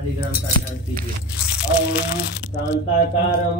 शालिग्राम का ध्यान कीजिए। ओम शांताकारं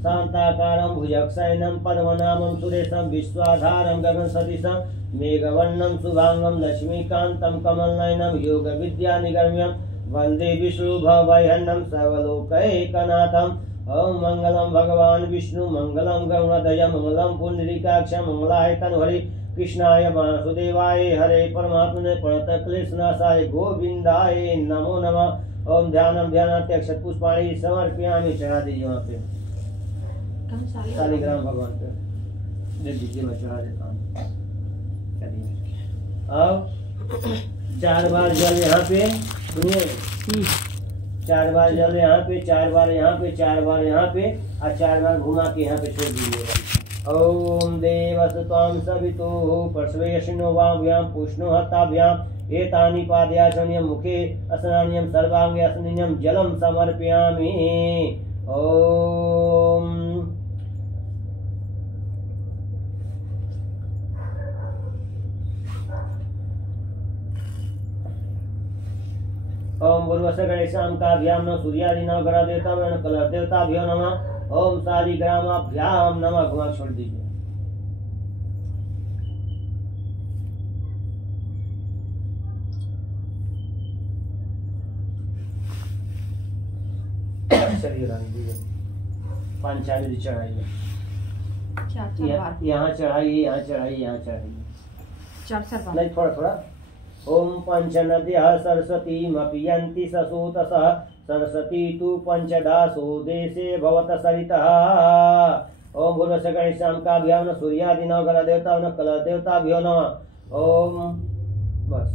शांताकारं भुजगशयनं पद्मनाभं सुरेशं विश्वाधारं गगनसदृशं मेघवर्णं शुभांगं लक्ष्मीकान्तं कमलनयनं योगविद्यानिगम्यं वन्दे विष्णुभवैहन्नं सर्वलोकैकनाथम्। ओम मंगलम भगवान विष्णु मंगलम गरुड़ध्वज मंगलम पुंडरीकाक्ष मंगलाय तनहरि कृष्णाय वासुदेवाय हरे परमात्मने प्रणतक्लेशनाशाय गोविंदाय नमो नमः। ओम ध्यानम ध्यानात्यक्षत पुष्पाणि समर्पयामि। चढ़ा दीजिए वहाँ पे शालिग्राम भगवान पे दे दीजिए, मैं चढ़ा देता हूँ। अब 4 बार जल यहाँ पे, सुनिए 4 बार जल यहाँ पे, 4 बार यहाँ पे, 4 बार यहाँ पे और 4 बार घुमा के यहाँ पे छोड़ दीजिएगा। ओम देवसुतां सवितुः परश्वेषिणो वाभ्यां पुष्णो हताभ्याम् एतानि पादयाचर्यं मुखे स्नानियं सर्वांगे स्नानियं जलं समर्पयामि। ओम ओम भूर्भुवस्सुः गणेशां काभ्यां न सूर्यादि न ग्रह देवताभ्यो न कलश देवताभ्यो नमः। ओम शालिग्रामाभ्यां नमः। घुमा छोड़ दीजिए। चलिए रानी दीजिए, पंचामृत चढ़ाइए, यहाँ चढ़ाइए, यहाँ चढ़ाइए, यहाँ चढ़ाइए, नहीं थोड़ा थोड़ा। ओम पंचनद्यः सरस्वतीमपि यन्ति ससुतसः सरस्वती तु पंचदासो देशे भवत सरितः। ओम भूर्भुवस्सुः गणेशां काभ्यां न सूर्यादि न ग्रह देवताभ्यो न कलश देवताभ्यो नमः। ओम बस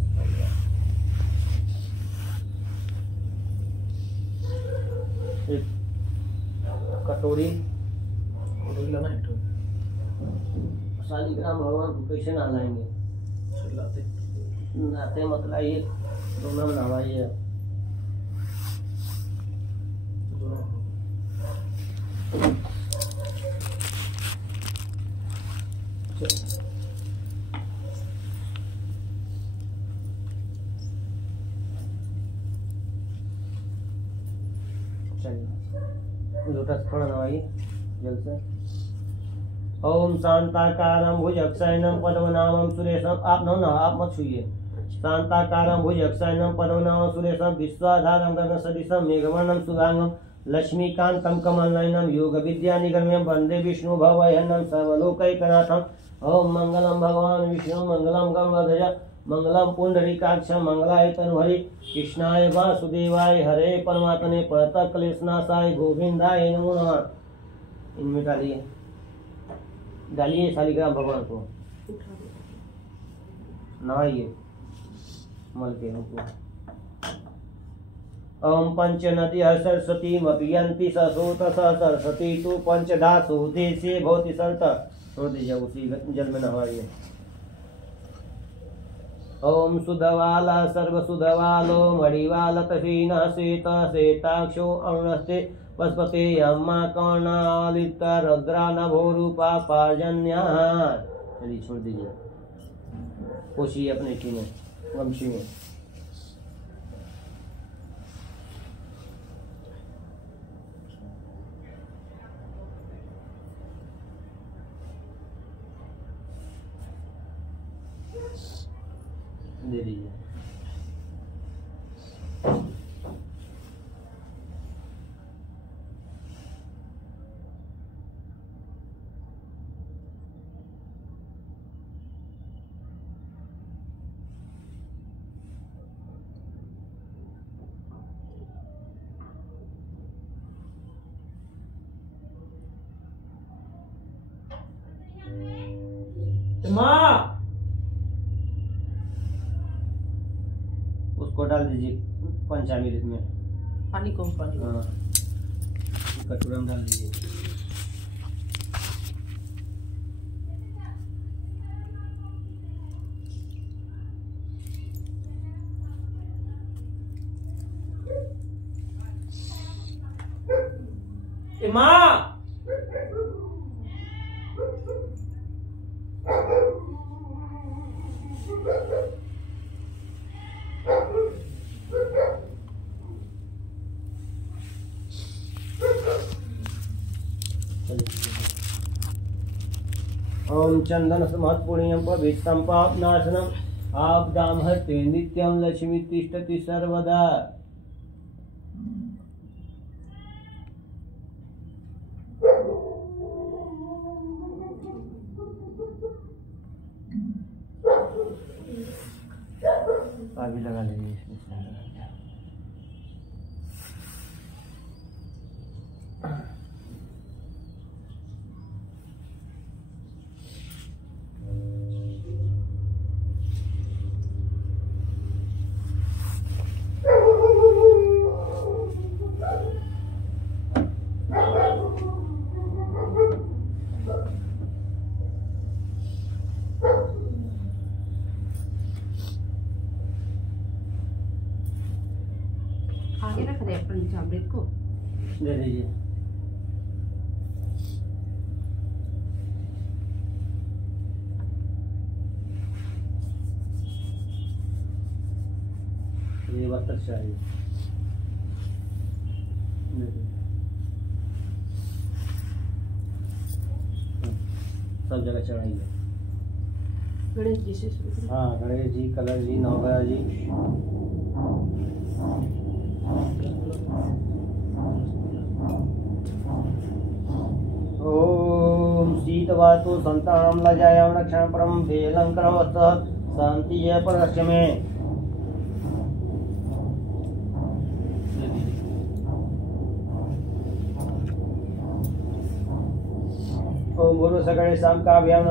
एक कटोरी लाना है। शालिग्राम भगवान को कैसे नहलाएंगे? नाते मत लाइए, दोनों में नहवाइए। चलिए लोटस थोड़ा नहवाइए जल से। ओम शांताकारं भुजगशयनं पद्मनाभं सुरेशं, आप ना आप मत छूइए। शांताकारं भुजगशयनं पद्मनाभं सुरेशं विश्वाधारं गगनसदृशं मेघवर्णं शुभांगं लक्ष्मीकान्तं कमलनयनं योगविद्यानिगम्यं वन्दे विष्णुभवैहन्नं सर्वलोकैकनाथम्। ओम मंगलम भगवान विष्णु मंगलम गरुड़ध्वज मंगलम पुंडरीकाक्ष मंगलाय तनहरि कृष्णाय वासुदेवाय हरे परमात्मने प्रणतक्लेशनाशाय गोविंदाय नमो नमः। इनमें डालिए, डालिए शालिग्राम भगवान को, नहाइए मल के हमको। ओम पंचनद्यः सरस्वतीमपि यन्ति ससुतसः सरस्वती तु पंचदासो देशे भवति सरितः। छोड़ दीजिए, उसी जल में नहवाइए। ओम सुधवाला सर्वसुधवालो मणिवालतहीन श्वेत श्वेताक्षो अरुणस्ते पशुपते अम्मा कर्णालिप्ता रुद्रा नभो रूपा पार्जन्या। चलिए छोड़ दीजिए, पोछिए अपने की में गमछी में। दे दीजिए। माँ उसको डाल दीजिए पंचामृत में, पानी को पानी। हाँ कटोरा में डाल दीजिए। माँ ओम चंदन समहत्पुण्यं पवित्रं पापनाशनम् आपदां हस्ते नित्यं लक्ष्मी तिष्ठति सर्वदा। अभी लगा लीजिए आगे रख दे अपन टैबलेट को दे दीजिए। ये बर्तन चाहिए, सब जगह चढ़ाइए। गणेश जी से शुरू। हाँ, गणेश जी, कलर जी, नवग्रह जी। ओम शीतवातु संतानम लजायाम रक्षण परम वेलंकरम वत्स शांति है परस्य में। ओम गुरु सगणे शाम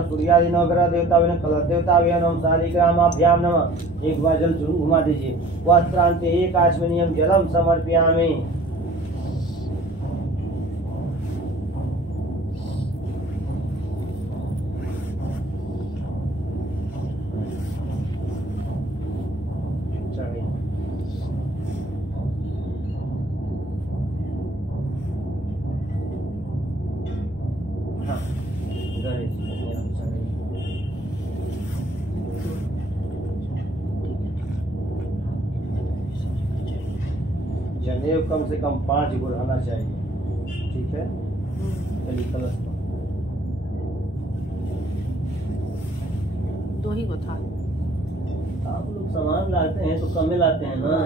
सूर्यादि नवग्रह देवताभ्याम कलश देवताभ्याम शालिग्रामाभ्याम नमः। एक बार जल जरूर घुमा दीजिए। वस्त्रांते एक आचमनीयम जलम समर्पयामि। जनेऊ कम से कम 5 गुण आना चाहिए। ठीक है, चलिए कलश दो ही को था। आप लोग सामान लाते हैं तो कम ही लाते हैं ना।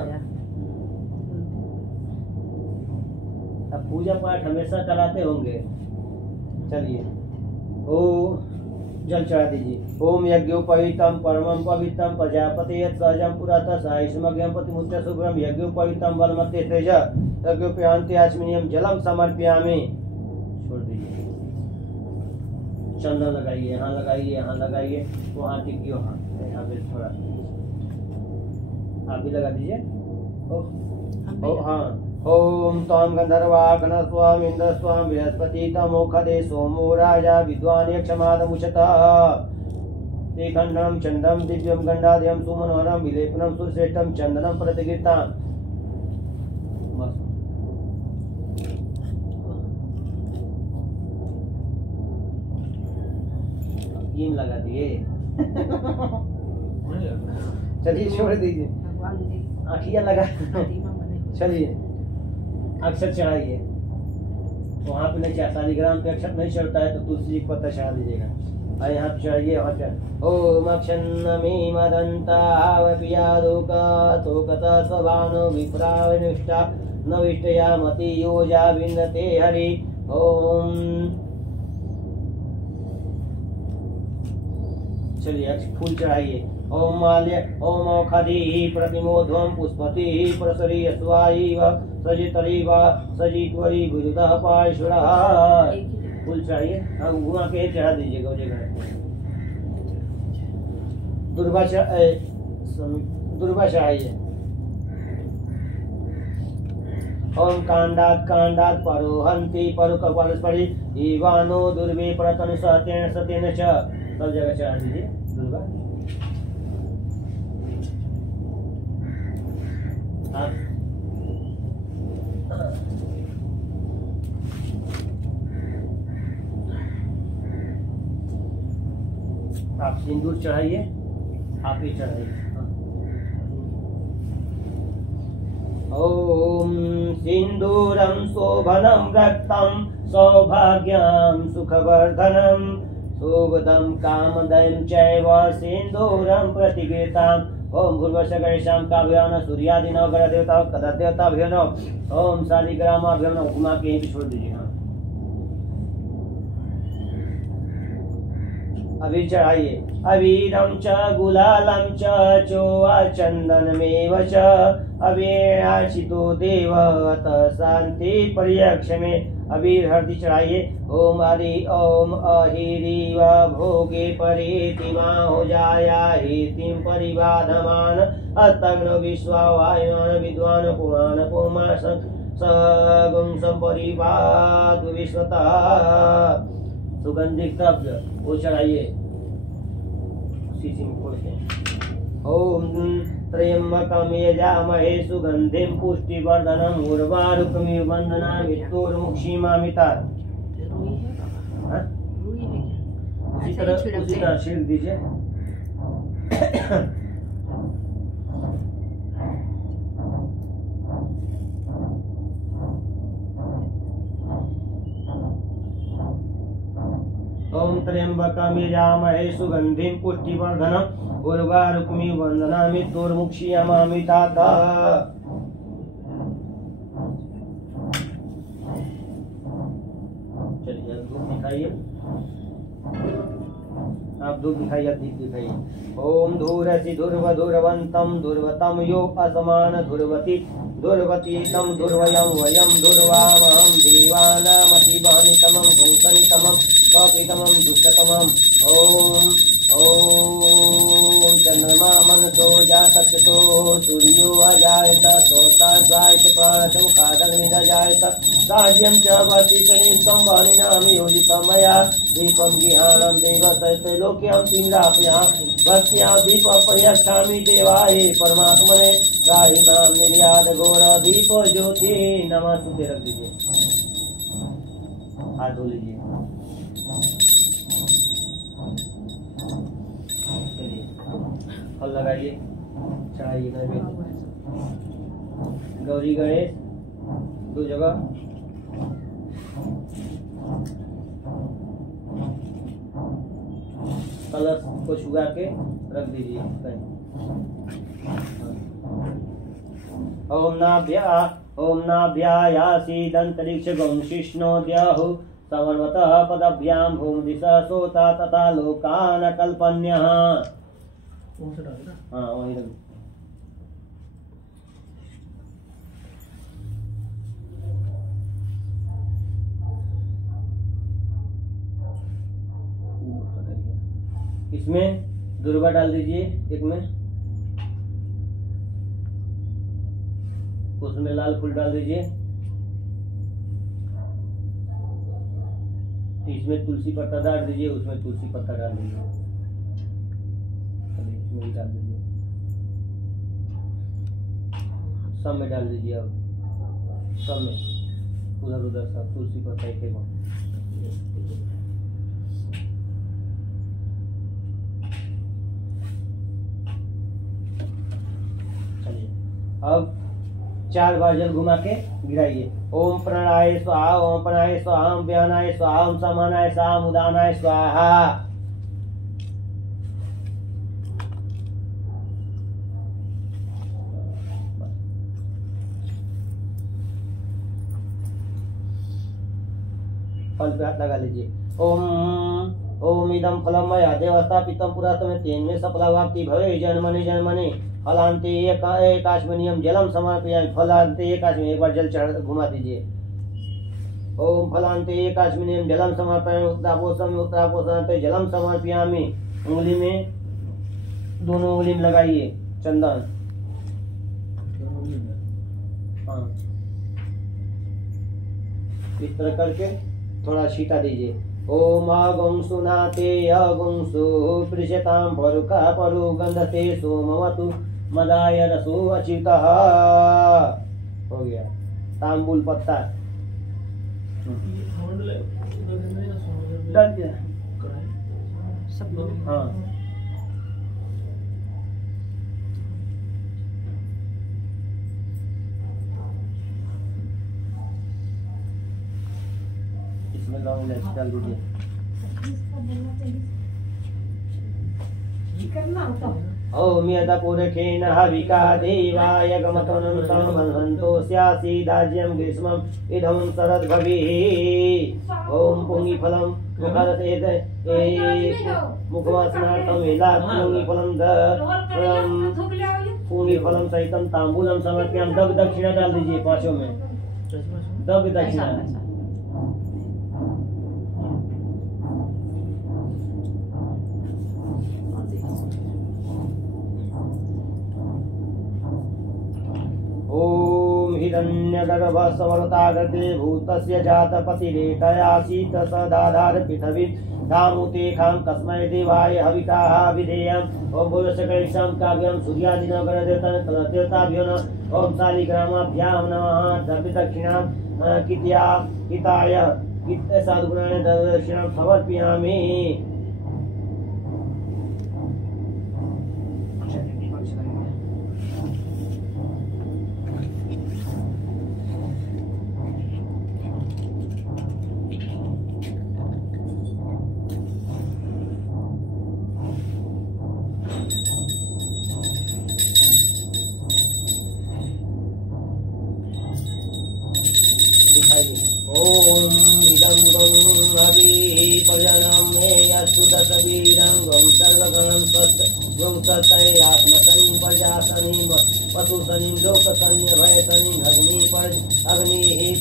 अब पूजा पाठ हमेशा कराते होंगे। चलिए ओ जल चढ़ा दीजिए। ओम यज्ञोपवीतम परमं पवित्रं प्रजापति यत् सहजं पुरतः सायिष्मज्ञं पतिमुच्च शुभ्रं यज्ञोपवीतम बलमते तेज यज्ञोपयांति आचमनीयम जलम समर्पयामि। छोड़ दीजिए। चंदन लगाइए, यहाँ लगाइए, यहाँ लगाइए, वहाँ टिकी, वहाँ यहाँ पे थोड़ा आप भी लगा दीजिए। ओ हाँ। ओम ताम गंधर्वाघन स्वाम इंद्र स्वाम बृहस्पति तमोखदे सोमो राजा विद्वान यक्षमादमुषतः एकखंडम चंदम दिव्यम गंडाद्यम सुमनोहरम विलेपनम सुश्रेष्ठम चंदनम प्रतिगीर्ताम। ये लगा दिए। चलिए छोड़ दीजिए। आखिया लगा। चलिए अक्षर चढ़ाइए। वहाँ पे नहीं चढ़ा, शालिग्राम पे अक्षर नहीं चढ़ता है तो तुलसी जी को पत्ता चढ़ा दीजिएगा। और यहाँ पे चढ़ाइए, वहाँ चढ़। ओम अक्षन्नमी मदंतावपियादोका तोकता स्वभानो विप्रावनिष्ठा नविष्टया मति योजा विन्दते हरि। ओम चलिए फूल चढ़ाइए। ओम माल्य ओम औषधि प्रतिमोध्वं पुष्पति प्रसरी स्वाइव सजितरीव सजित्वरी विरुदः पायशुरः। फूल चाहिए, हाँ घुमा के चढ़ा दीजिएगा जगह। दुर्वा चाहिए। ओम कांडात परोहंति परुक परस्परि ईवानो दुर्वे परतन सतेन सतेन च। सब जगह चढ़ा दीजिए दुर्गा। आप सिंदूर चढ़ाइए, आप ही चढ़ाइए। ओम सिंदूरम शोभनम रक्तम सौभाग्यं सुखवर्धनं सुगतं कामदं चैव सिन्दूरं प्रतिगृहीताम् ओम भूर्भुवस्सुः गणेशां काव्यान सूर्यादि नवग्रह देवता कदा देवताभ्यो नमः ओम शालिग्रामाभ्यो नमः। घुमा के यहीं पे छोड़ दीजिए। हाँ अबीर चढ़ाइए। अबीरं च गुलालं च चोवाचन्दनमेव च अबीराशितो देव अतः शान्ति पर्यक्षमे। अबीर हल्दी चढ़ाइए। ओम हरि ओम अहिरीव भोगे परेति माहो जाया हेतिं परिबाधमान अतग्र विश्वावायुमान विद्वान पुमान पुमा सगुं संपरिवाद विश्वतः। सुगंधित द्रव्य वो चढ़ाइए। शीशी में खोल के ओम त्र्यंबकं यजामहे सुगंधिं पुष्टिवर्धनम् उर्वारुकमिव बन्धनामि मृत्युर्मुक्षीमामिता। रुई है बाबा? हाँ? रुई है क्या? उसी ऐसे ही तरह छिड़कते छिड़क दीजिए। ओम त्र्यंबकं यजामहे सुगंधिं पुष्टिवर्धनम् उर्वारुकमिव बन्धनामि मृत्युर्मुक्षीमामिता। चलिए अब धूप दिखाइए। आप धूप दिखाइए, दीप दिखाइए। ओम धूरसि धुर्वधुर्वन्तं धुर्वतं यो असमान धुर्वति धुर्वती तं धुर्वयं वयं धुर्वामहं देवानामहिवानितमं पुंसनितमं पपितमं दुष्टतमम्। ओम ओम चंद्रमा मनसो जातक्षतो सूर्यो अजायत सोता जायत प्राणसमुखादग्निरजायत राज्यं च वर्तितनितं वाणिनामि योजितं मया दीपं गिहानं देवसैतलोक्यं तिङ्गाप्यां भक्त्या दीपं प्रयच्छामि देवाय परमात्मने त्राहि मां निर्यात घोर दीप ज्योति नमस्तुते। रख दीजिए, हाथ धो लीजिए। फल लगाइए, चढ़ाइए नैवेद्य। गौरी गणेश दो जगह कलश को छुआ के रख दीजिए कहीं। ओम नाभ्यायासीदंतरिक्ष गंशिष्णोद्यहु समन्वतः पदभ्यां भूमदिशा सोता तथा लोकान कल्पन्यः। हाँ वही रख। इसमें दुर्वा डाल दीजिए एक में, उसमें लाल फूल डाल दीजिए, इसमें तुलसी पत्ता डाल दीजिए, उसमें तुलसी पत्ता डाल दीजिए, इसमें भी डाल दीजिए, सब में डाल दीजिए। अब सब में उधर उधर सब तुलसी पत्ता एक एक। अब 4 बार जल घुमा के गिराइए। ओम प्रणाय स्वाहा ओम प्राणाय स्वाहा ओम व्यानाय स्वाहा ओम समानाय स्वाहा ओम उदानाय स्वाहा। फल पे हाथ लगा लीजिए। ओम इदं फलं मया देवस्थापितं पुरातन तेन सफलावाप्ति भवे जन्मनि जन्मनि फलांते एकाश्मनियम जलम समर्पयामि। फलांते एकाश्मनि एक बार जल चढ़ घुमा दीजिए। ओम फलांते एकाश्मनियम जलम समर्पयामि उत्तरापोषान्ते जलम समर्पयामि। उंगली में दोनों उंगली में लगाइए चंदन। हाँ इस तरह करके थोड़ा छीटा दीजिए। ओम अगुंसु नाते अगुंसु पृषतां परुका परु गंधते सोमवतु मदाय रसो अच्युतः। हो गया। तांबुल पत्ता डाल दिया। हाँ इसमें लौंग इलायची डाल दीजिए। ओम यदपुरखेन हविका देवाय गमतनं समन्वन्तो स्यासीदाज्यं ग्रीष्मम् इदं शरद्भविः। ओम पुंगिफलं मुखरसेद मुखवासनार्थं वेलापुंगिफलं पुंगिफलं सहितं तांबूलम समर्पयामि। दग दक्षिणा डाल दीजिए 5 में, दग दक्षिणा। ओम हिरण्यगर्भसमर्तागते भूतस्य जातपतिरेकयासीत सदाधार पृथिवी धामुते खां तस्मै देवाय हविकाः विधेयम्। ओम बोलो सकलैषां काव्यं सूर्यादिनगरदेवताभ्यो नमः। ओम शालिग्रामाभ्यां नमः। दक्षिणां किताय साधुगुणाय दक्षिणां समर्पयामि। ओम इदं गंहवी प्रजनं मे यस्तुतवीरं गं सर्वगणं गं सतये आत्मसनीं प्रजासनीं पशुसनीं लोकसन्य भयसनीं अग्निः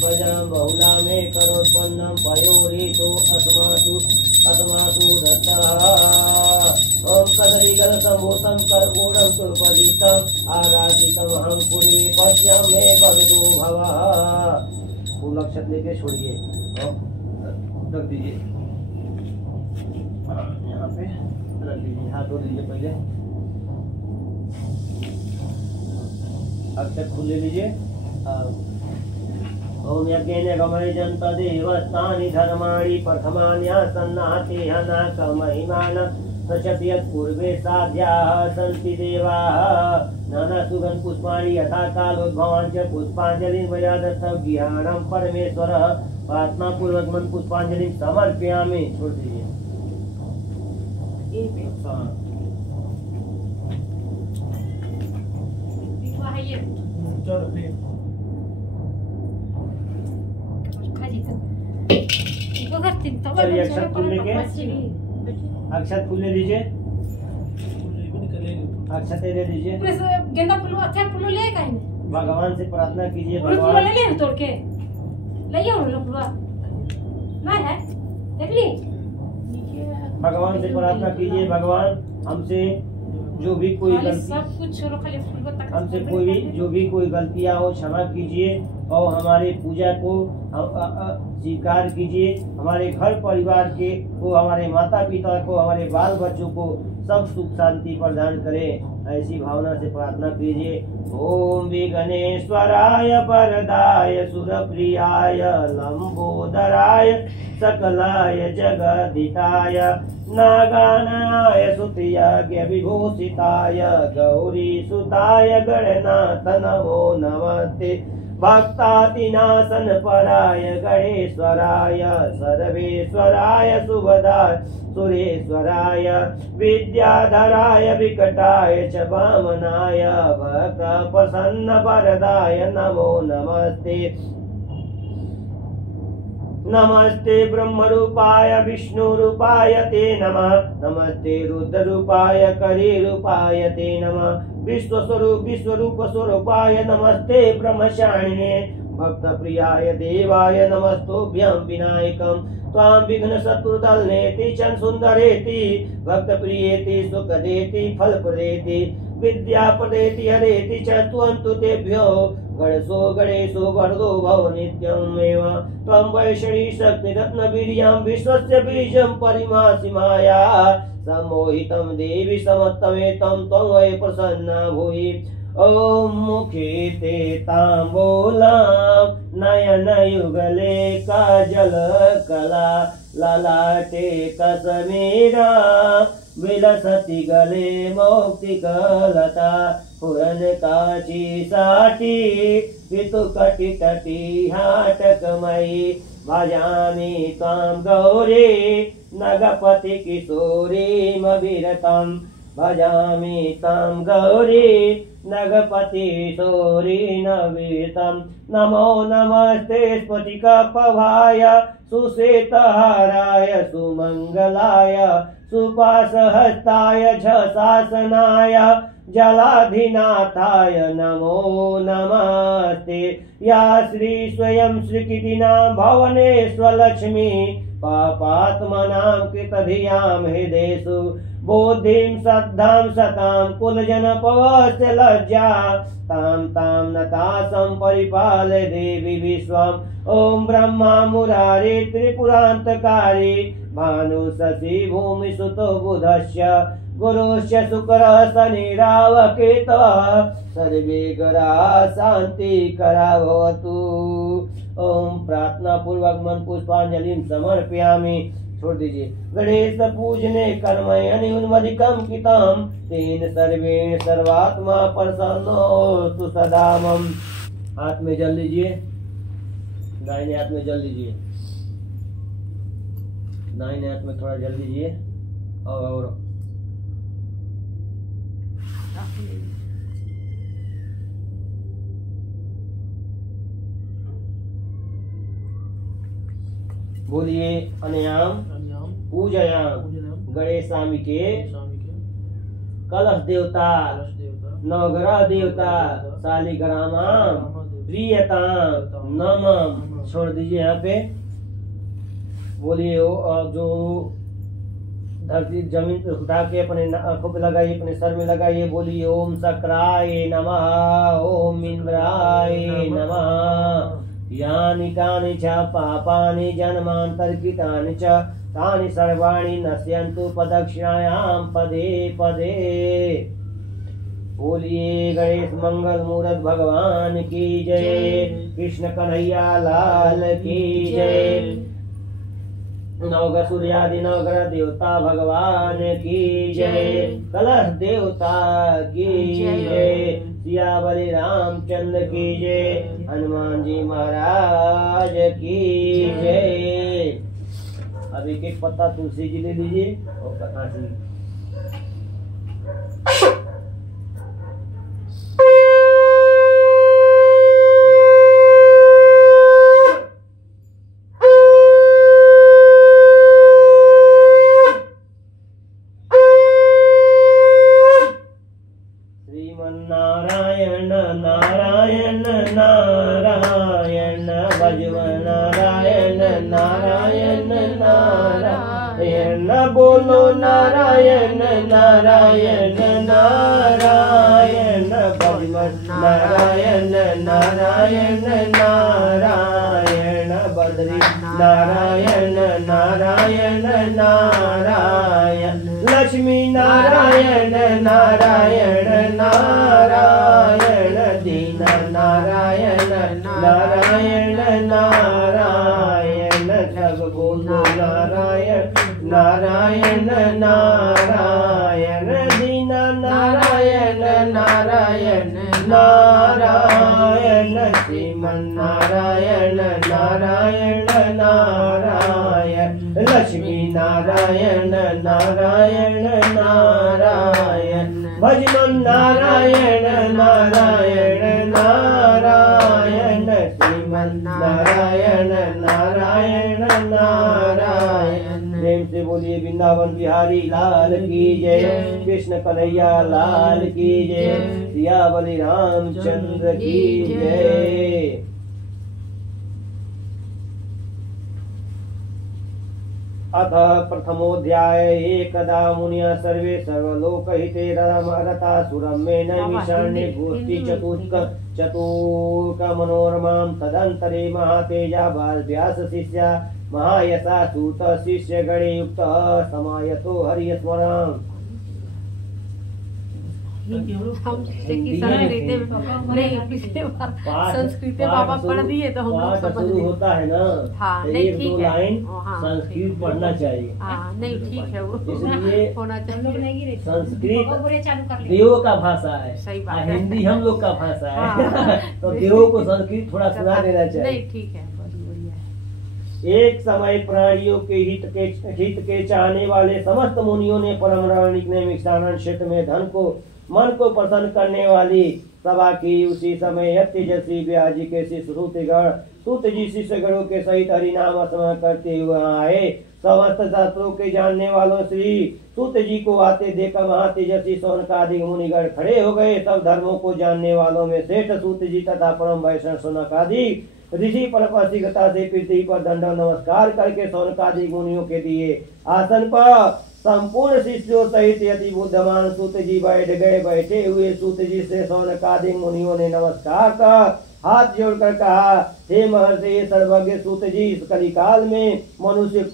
प्रजनं बहुला मे करोत्पन्नं पयोरेतो अस्मासु दत्तः। ओम कदलीगलसम्भूतं कर्पूरं सुरपरितं आराधितमहं पुरी पश्यं मे वरदो भवः। फूल अक्षत लेके छोड़िए और रख दीजिए यहाँ पे रख दीजिए। हाथ धो लीजिए पहले, अक्षत फूल ले लीजिए। ओम यज्ञेन गमय जन्तदेवस्तानि धर्माणि प्रथमान्यासन्नाते हनाक महिमान सचत्यत् पूर्वे साध्याः सन्ति देवाः। नाना सुगंध पुष्पाणि यथा कालोद्भवान् च पुष्पाञ्जलिं वयादत्तव्यानं परमेश्वरः प्रार्थना पूर्वक मन पुष्पांजलि समर्पयामि। छोड़ दीजिए। चलिए अक्षत फूल लेके अक्षत फूल ले लीजिए, अक्षते ले लीजिए। गेंदा फूल अच्छा फूल ले का भगवान से प्रार्थना कीजिए। भगवान ले ले तोड़ के ले आओ लोग ना है देख ली। भगवान से प्रार्थना कीजिए, भगवान हमसे जो भी कोई गलती सब कुछ छोड़ो, खाली फूल को तक हमसे कोई जो भी कोई गलतियां हो क्षमा कीजिए और हमारे पूजा को स्वीकार कीजिए। हमारे घर परिवार के को, हमारे माता पिता को, हमारे बाल बच्चों को सब सुख शांति प्रदान करें। ऐसी भावना से प्रार्थना कीजिए। ओम विघ्नेश्वराय वरदाय सुरप्रियाय लंबोदराय सकलाय जगदिताय नागानाय सुतयज्ञ विभूषिताय गौरी सुताय गणनाथ नमो नमस्ते। भक्तातिनाशन पराय गणेश्वराय सर्वेश्वराय सुभदाय सुरेश्वराय विद्याधराय विकटाय च वामनाय भक्त प्रसन्न वरदाय नमो नमस्ते। नमस्ते ब्रह्मरूपाय विष्णुरूपाय ते नमः। नमस्ते रुद्ररूपाय करिरूपाय ते नमः। विश्वरूप स्वरूपाय नमस्ते ब्रह्मचारिणे भक्तप्रियाय देवाय नमस्तुभ्यं विनायकं त्वां विघ्न शत्रुदलनेति च सुंदरेति भक्तप्रियेति सुखदेति फलप्रदेति विद्याप्रदेति हरेति च त्वं तेभ्यो गणेशो वरदो भव नित्यमेव। त्वं वैष्णी शक्तिरत्नवीर्यं विश्वस्य बीजं परिमासि माया सम्मोहितं देवी समत्तमेतं त्वं वै प्रसन्ना भूयि। ओम मुखे ते तांबूलं नयनयुगले काजल कला ललाटे कश्मीरा विलसति गले मौक्तिकलता पुरन काची साटी पितु कटि तटी हाटकमयी भजामि त्वां गौरी नगपति किशोरीमविरतं भजामि त्वां गौरी नगपति किशोरीमविरतं नमो नमस्ते स्फटिकप्रभाय सुश्वेतहाराय सुमङ्गलाय सुपाशहस्ताय झशासनाय जलाधिनाथाय नमो नमस्ते या श्री स्वयं श्रीकृतिनां भवनेश्वरलक्ष्मी पापात्मनां कृतधियां हृदेषु बुद्धिं श्रद्धां सतां कुलजनपवस्य लज्जा तां तां नतासं परिपालय देवी विश्वम् ॐ ब्रह्मा मुरारी त्रिपुरान्तकारी भानु शशि भूमिसुतो बुधस्य गुरुश्च शुक्रः शनिरावकेतवः सर्वे ग्रहाः शान्तिकरा भवतु। ओम प्रार्थना पूर्वक मन पुष्पांजलि समर्पयामि। छोड़ दीजिए। गणेश पूजने कर्मण्यनुमोदितं कितं तेन सर्वेण सर्वात्मा प्रसन्नोऽस्तु सदा मम। हाथ में जल लीजिए, दाहिने हाथ में जल लीजिए, दाहिने हाथ में थोड़ा जल लीजिए और बोलिए अनयाम पूजयाम गणेशाम्बिके कलश देवता नवग्रह देवता शालिग्रामां प्रियतां नमः। छोड़ दीजिए यहाँ पे। बोलिए जो धरती जमीन पे उठा के अपने आंखों पे लगाइए, अपने सर में लगाइए। बोलिए ओम शक्राय नमः, ओम इंद्राय नमः। यानि कानि च पापानि जन्मान्तर्कृतानि च तानि सर्वाणि नश्यन्तु प्रदक्षिणायां पदे पदे। बोलिए गणेश मंगल मूर्त भगवान की जय, कृष्ण कन्हैया लाल की जय। नवग्रह सूर्यादि नवग्रह देवता भगवान की जय, कलश देवता की जय, सियावली रामचंद्र की जय, हनुमान जी महाराज की जय। अब एक एक पत्ता तुलसी जी ले लीजिए और कथा सुनिए। नारायण नारायण नारायण भजव नारायण नारायण नारायण बोलो नारायण नारायण नारायण भजव नारायण नारायण नारायण बद्री नारायण नारायण नारायण लक्ष्मी नारायण नारायण नारायण दीन नारायण नारायण नारायण सब बोलो नारायण नारायण नारायण दीन नारायण नारायण नारायण श्रीमन नारायण नारायण नारायण लक्ष्मी नारायण नारायण नारायण भजमन नारायण नारायण नारायण श्रीमन नारायण नारायण नारायण। प्रेम से बोलिए वृंदावन बिहारी लाल की जय, कृष्ण कन्हैया लाल की जय, सियावली रामचंद्र की जय। अथ प्रथमोऽध्याय। एकदा मुनिया सर्वे सर्वलोकहिते रतासुरं मे नैमिषारण्ये गोष्ठी चतुर्क मनोरमां। तदन्तरे महातेजा व्यास शिष्या महायशा सूत शिष्य गणे युक्तः समायतो हरिस्मराम्। हम की संस्कृति नहीं पिछले बार संस्कृत पापा पढ़ दिए तो हम लोग समझ शुरू होता है ना। हाँ नहीं ठीक है, संस्कृत पढ़ना चाहिए। हाँ नहीं ठीक है, वो इसलिए होना चाहिए। संस्कृत देवों का भाषा है, सही बात है। हिंदी हम लोग का भाषा है। तो देवों को संस्कृत थोड़ा सुना देना चाहिए। नहीं ठीक है, एक समय प्राणियों के हित के चाहने वाले समस्त मुनियों ने परम राणिक ने मिष्ठान क्षेत्र में धन को मन को प्रसन्न करने वाली सभा की। उसी समय तेजस्वी ब्याजी के शिष्य सूत जी शिष्यगणों के सहित हरिनाम स्मरण करते हुए आए। समस्त शास्त्रों के जानने वालों श्री सूत जी को आते देखकर वहां तेजस्वी सौनकादि मुनिगण खड़े हो गए। सब धर्मों को जानने वालों में श्रेष्ठ सूत जी तथा परम वैष्णव सौनकादि ऋषि परपसिकता से पृथ्वी पर दंड नमस्कार करके सौनकादि मुनियों के दिए आसन पर संपूर्ण शिष्यों सहित यदि बुद्धमान सूत जी बैठ गए। बैठे हुए सूत जी से सौनकादि मुनियों ने नमस्कार कर हाथ जोड़कर कहा, हे महर्षि सर्वज्ञ सूत जी, इस कलिकाल में मनुष्य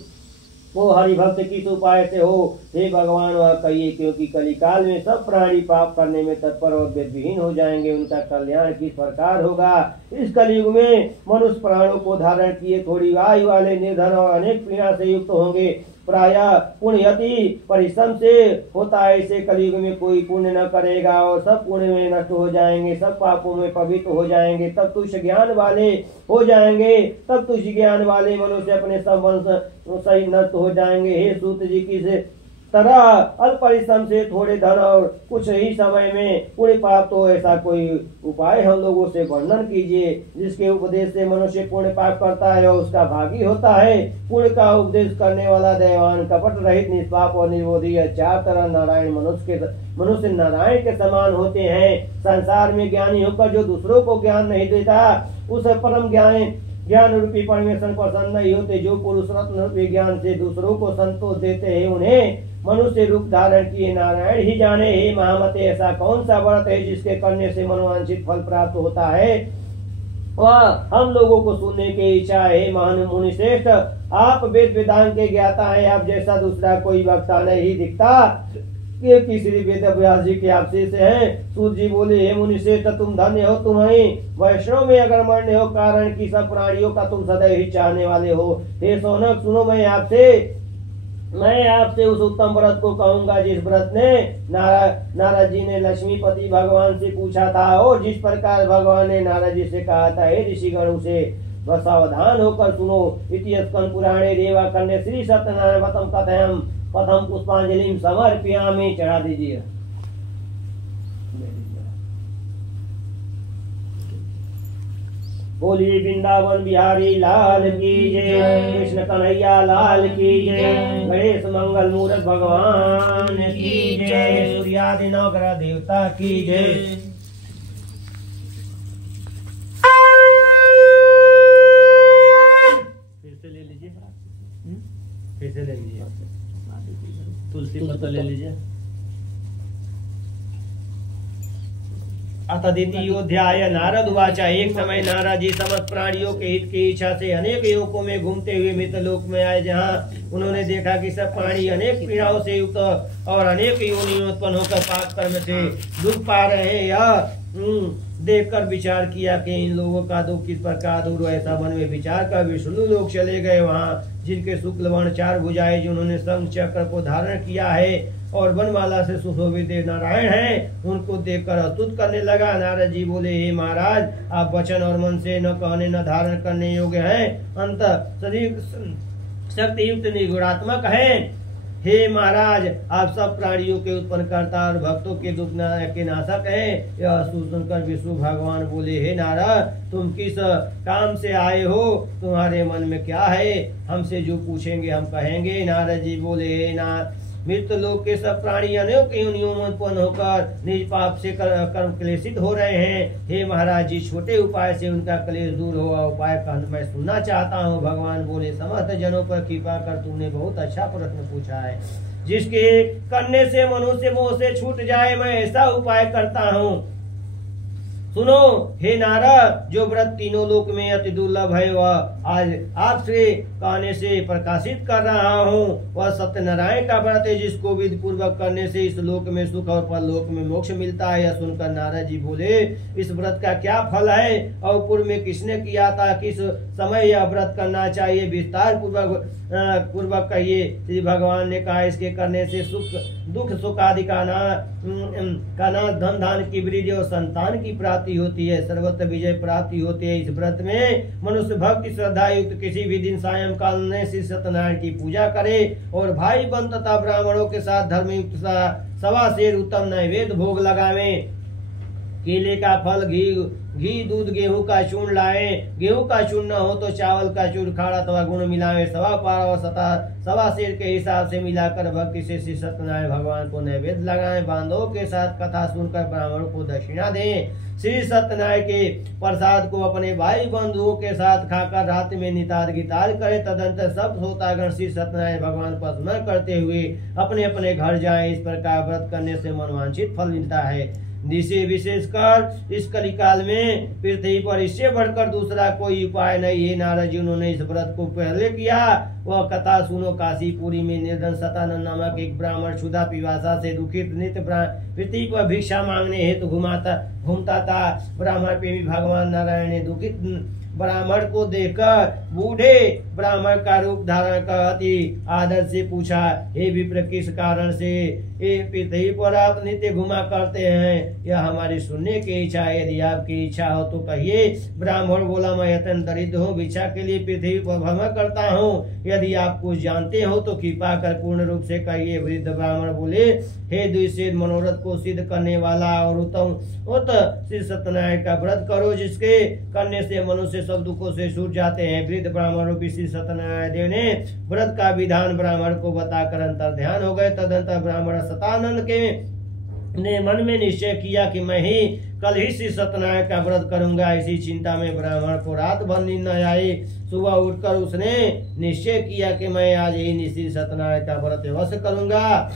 वो हरिभक्त किस उपाय से हो? हे भगवान वह कहिए, क्योंकि कलिकाल में सब प्राणी पाप करने में तत्पर और विहीन हो जाएंगे। उनका कल्याण किस प्रकार होगा? इस कलयुग में मनुष्य प्राणों को धारण किए थोड़ी आयु वाले निर्धन और अनेक पीड़ा से युक्त होंगे। प्राय पुण्यति परिश्रम से होता है। ऐसे कलयुग में कोई पुण्य न करेगा और सब पुण्य में नष्ट हो जाएंगे, सब पापों में पवित्र हो जाएंगे। तब तुझ ज्ञान वाले हो जाएंगे, तब तुझ ज्ञान वाले मनुष्य अपने सब वंश सही नष्ट हो जाएंगे। हे सूत जी, किस तरह अल्प परिश्रम से थोड़े धन और कुछ ही समय में पुण्य पाप, तो ऐसा कोई उपाय हम लोगों से वर्णन कीजिए जिसके उपदेश से मनुष्य पुण्य पाप करता है और उसका भागी होता है। पुण्य का उपदेश करने वाला दयावान कपट रहित निष्पाप और निर्बोधी, चार तरह नारायण मनुष्य नारायण के समान होते हैं। संसार में ज्ञानी होकर जो दूसरों को ज्ञान नहीं देता, उस परम ज्ञान रूपी परमेश्वर प्रसन्न नहीं होते। जो पुरुष रत्न रूपी ज्ञान से दूसरों को संतोष देते हैं, उन्हें मनुष्य रूप धारण किए नारायण ही जाने। हे महामते, ऐसा कौन सा व्रत है जिसके करने से मनोवांछित फल प्राप्त होता है? वह हम लोगों को सुनने की इच्छा है। महान मुनि श्रेष्ठ, आप वेद वेदांत के ज्ञाता है, आप जैसा दूसरा कोई वक्ता नहीं दिखता। ये किसी वेद व्यास जी के आपसे से हैं। सूत जी बोले, हे मुनि श्रेष्ठ, तुम धन्य हो, तुम्हें वैष्णव में अग्रगण्य हो, कारण कि सब प्राणियों का तुम सदैव ही चाहने वाले हो। हे सौनक, सुनो, मैं आपसे उस उत्तम व्रत को कहूंगा जिस व्रत ने नारद जी ने लक्ष्मीपति भगवान से पूछा था, और जिस प्रकार भगवान ने नारद जी से कहा था। हे ऋषिगण, उसे सावधान होकर सुनो। इति स्कंद पुराणे रेवा खंडे श्री सत्यनारायण कथयम प्रथम पुष्पांजलि समर्पयामि। चढ़ा दीजिए। बोलिए वृंदावन बिहारी लाल की जय, कृष्ण कन्हैया लाल की जय, गणेश मंगल मूरत भगवान की जय, सूर्यादि नवग्रह देवता की जय। फिर से ले लीजिए, फिर से ले लीजिए, तुलसी पत्ता ले लीजिए। अथ द्वितीयोध्याय नारद उवाचा। एक समय नारद जी समस्त प्राणियों के हित की इच्छा से अनेक योकों में घूमते हुए मृतलोक में आए, जहाँ उन्होंने देखा कि सब प्राणी अनेक पीड़ाओं से युक्त और अनेक योनियों उत्पन्न होकर पाप कर्म से दुख पा रहे हैं। यह देखकर विचार किया कि इन लोगों का दुख किस प्रकार दूर हो। ऐसा मन में विचार कर विष्णु लोक चले गए। वहाँ जिनके शुक्ल वर्ण चार भुजाएं, जिन्होंने शंख चक्र को धारण किया है और वनमाला से सुशोभित देव नारायण हैं, उनको देखकर स्तुति करने लगा। नारद जी बोले, हे महाराज, आप वचन और मन से न कहने न धारण करने योग्य हैं, अंत शरीर शक्ति युक्त निर्गुणात्मक हैं। हे महाराज, आप सब प्राणियों के उत्पन्न करता और भक्तों के दुख के नाशक हैं। यह सुनकर विष्णु भगवान बोले, हे नारद, तुम किस काम से आए हो? तुम्हारे मन में क्या है? हमसे जो पूछेंगे हम कहेंगे। नारद जी बोले, हे मृत लोक के सब प्राणी अनेक योनियों में उत्पन्न होकर निज पाप से कर्म क्लेशित हो रहे हैं। हे महाराज जी, छोटे उपाय से उनका क्लेश दूर हो, उपाय का मैं सुनना चाहता हूँ। भगवान बोले, समस्त जनों पर कृपा कर तुमने बहुत अच्छा प्रश्न पूछा है। जिसके करने से मनुष्य मोह से छूट जाए, मैं ऐसा उपाय करता हूँ। सुनो हे नारद, जो व्रत तीनों लोक में अति दुर्लभ है वह आज आपसे कहने से प्रकाशित कर रहा हूँ। वह सत्यनारायण का व्रत है, जिसको विधि पूर्वक करने से इस लोक में सुख और परलोक में मोक्ष मिलता है। यह सुनकर नारद जी बोले, इस व्रत का क्या फल है और पूर्व में किसने किया था, किस समय यह व्रत करना चाहिए, विस्तार पूर्वक कहिए। श्री भगवान ने कहा, इसके करने से दुख सुख आदि का नाश, धन धान की वृद्धि और संतान की प्राप्ति होती है, सर्वत्र विजय प्राप्ति होती है। इस व्रत में मनुष्य भक्ति श्रद्धा युक्त किसी भी दिन सायं काल में श्री सत्यनारायण की पूजा करे और भाई बंधु तथा ब्राह्मणों के साथ धर्मयुक्त सवा शेर उत्तम नैवेद्य भोग लगावे। केले का फल, घी दूध गेहूं का चूर्ण लाए। गेहूं का चूर्ण न हो तो चावल का चूर्ण खाड़ा अथवा गुण मिलावे। सवा पाव और सवा शेर के हिसाब से मिलाकर भक्ति से श्री सत्यनारायण भगवान को नैवेद्य लगाएं। बांधवों के साथ कथा सुनकर ब्राह्मणों को दक्षिणा दें। श्री सत्यनारायण के प्रसाद को अपने भाई बंधुओं के साथ खाकर रात में नितार गितार करे। तदंतर सब श्रोतागण श्री सत्यनारायण भगवान को स्मरण करते हुए अपने अपने घर जाएं। इस प्रकार व्रत करने से मनवांछित फल मिलता है। जिसे विशेषकर इस कलिकाल में पृथ्वी पर इससे बढ़कर दूसरा कोई उपाय नहीं है। नारद जी उन्होंने इस व्रत को पहले किया। वह कथा सुनो। काशीपुरी में निर्धन सतानंद नामक एक ब्राह्मण क्षुधा पिपासा से दुखित नित्य पृथ्वी पर भिक्षा मांगने हेतु घूमता था। ब्राह्मण प्रेमी भगवान नारायण ने दुखित ब्राह्मण को देखकर बूढ़े ब्राह्मण का रूप धारण कर अति आदर से पूछा, हे विप्र, किस कारण से पृथ्वी पर आप नित्य घुमा करते हैं? यह हमारी सुनने की इच्छा है। यदि आपकी इच्छा हो तो कहिए। ब्राह्मण बोला, मैं अत्यंत दरिद्र हूँ, भिक्षा के लिए पृथ्वी पर भ्रमण करता हूँ। यदि आप कुछ जानते हो तो कृपा कर पूर्ण रूप से कहिए। वृद्ध ब्राह्मण बोले, हे द्विषेध मनोरथ को सिद्ध करने वाला और उत्तम श्री सत्यनारायण का व्रत करो, जिसके करने से मनुष्य सब दुखों से छूट जाते हैं। वृद्ध ब्राह्मण रूपी श्री सत्यनारायण देव ने व्रत का विधान ब्राह्मण को बताकर अंतर ध्यान हो गए। तदंतर ब्राह्मण सतानंद के ने मन में निश्चय किया कि मैं ही कल ही श्री सत्यनारायण का व्रत करूंगा। इसी चिंता में ब्राह्मण को रात भर नींद न आई। सुबह उठकर उसने निश्चय किया कि मैं आज ही श्री सत्यनारायण का व्रत अवश्य करूंगा।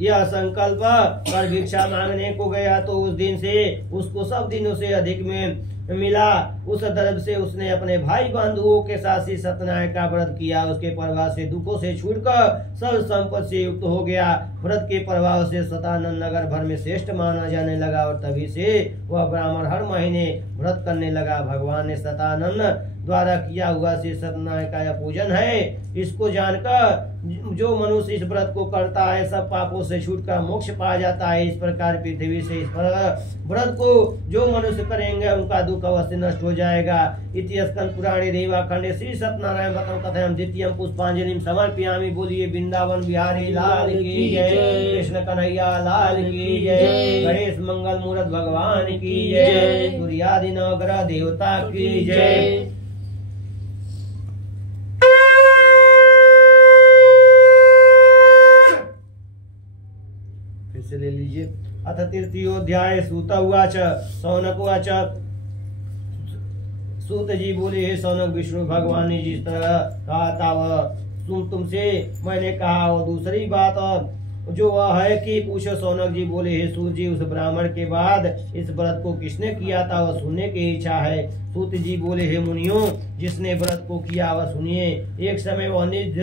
यह संकल्प पर भिक्षा मांगने को गया तो उस दिन से उसको सब दिनों से अधिक में मिला। उस दर्द से उसने अपने भाई बंधुओं के साथ श्री सत्यनारायण का व्रत किया। उसके प्रभाव से दुखों से छूटकर सब संपत्ति से युक्त हो गया। व्रत के प्रभाव से सतानंद नगर भर में श्रेष्ठ माना जाने लगा और तभी से वह ब्राह्मण हर महीने व्रत करने लगा। भगवान ने सतानंद द्वारा किया हुआ श्री सत्यनारायण का यह पूजन है। इसको जानकर जो मनुष्य इस व्रत को करता है सब पापों से छूटकर मोक्ष पा जाता है। इस प्रकार पृथ्वी से इस व्रत को जो मनुष्य करेंगे उनका दुख अवश्य नष्ट हो जाएगा। इति स्कंद पुराणे रेवा खंडे श्री सत्यनारायण व्रतम कथायाम द्वितीयम पुष्पांजलिम समर्पयामि। बोलिए वृंदावन बिहारी लाल की जय, कृष्ण कन्हैया लाल की जय, गणेश मंगल मूर्त भगवान की जय, सूर्यादि नवग्रह देवता की जय। से ले लीजिए। अथ तृतीयोध्याय। सूत उवाच सौनक उवाच। सूत जी बोले, हे सौनक, विष्णु भगवान ने जिस तरह कहा था वह तुमसे मैंने कहा। और दूसरी बात जो वह है कि पूछो। सौनक जी बोले, हे सूत जी, उस ब्राह्मण के बाद इस व्रत को किसने किया था वह सुनने की इच्छा है। सूत जी बोले, हे मुनियों, जिसने व्रत को किया वह सुनिए। एक समय वह निज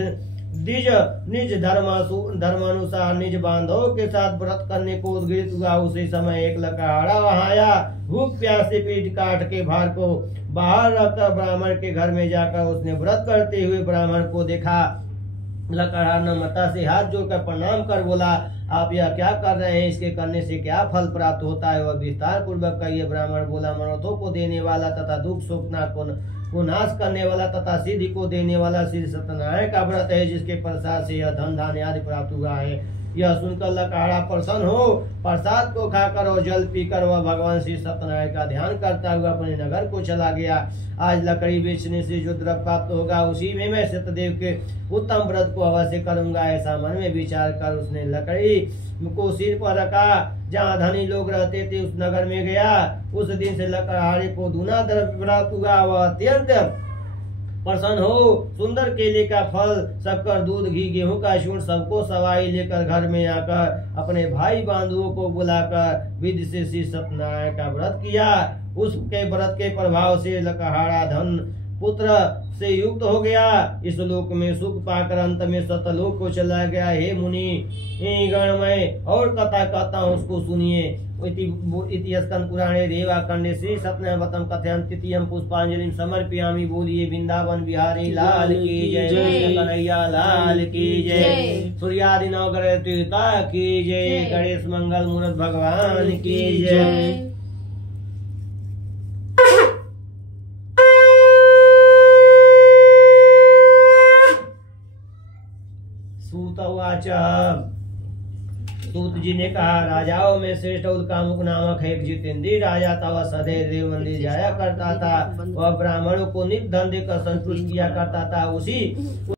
धर्मानुसार निज बांधवों के साथ व्रत करने को उद्गृत हुआ। उसी समय एक लकड़हारा वहां आया। भूख प्यास से पेट काट के भार को बाहर रखकर ब्राह्मण के घर में जाकर उसने व्रत करते हुए ब्राह्मण को देखा। लकड़हारा नम्रता से हाथ जोड़कर प्रणाम कर बोला, आप यह क्या कर रहे हैं? इसके करने से क्या फल प्राप्त होता है? वह विस्तार पूर्वक कहिए। ब्राह्मण बोला, मनोरथों को देने वाला तथा दुख सुख को नाश करने वाला तथा सिद्धि को देने वाला श्री सत्यनारायण का व्रत है, जिसके प्रसाद से यह धन धान्य आदि प्राप्त हुआ है। यह सुनकर लकड़हारा प्रसन्न हो प्रसाद को खाकर और जल पीकर वह भगवान श्री सत्यनारायण का ध्यान करता हुआ अपने नगर को चला गया। आज लकड़ी बेचने से जो द्रव्य प्राप्त होगा उसी में मैं सत्यदेव के उत्तम व्रत को अवश्य करूंगा। ऐसा मन में विचार कर उसने लकड़ी को सिर पर रखा। जहाँ धनी लोग रहते थे उस नगर में गया। उस दिन से लकड़हारे को दूना द्रव्य प्राप्त हुआ। वह अत्यंत प्रसन्न हो। सुंदर केले का फल, शक्कर, दूध, घी, गेहूं का चूर्ण सबको सवाई लेकर घर में आकर अपने भाई बंधुओं को बुलाकर विधि से श्री सत्यनारायण का व्रत किया। उसके व्रत के प्रभाव से लकहारा धन पुत्र से युक्त हो गया। इस लोक में सुख पाकर अंत में सतलोक को चला गया। हे मुनि गण मैं और कथा कहता हूँ, उसको सुनिए। इति स्कंद पुराणे रेवा खंडे श्री सत्यनारायण कथयन तृतीयम पुष्पांजलि समर्पयामि। बोलिए वृंदावन बिहारी लाल की जय, कन्हैया लाल की जय, सूर्यादि नवग्रह देवता की जय, गणेश मंगल मूर्त भगवान की जय। सूत जी ने कहा, राजाओं में श्रेष्ठ उल्कामुक नामक है एक जितेंद्रीय राजा था। वह सदैव देव मंदिर जाया करता था। वह ब्राह्मणों को नित धन देकर संतुष्ट किया करता था। उसी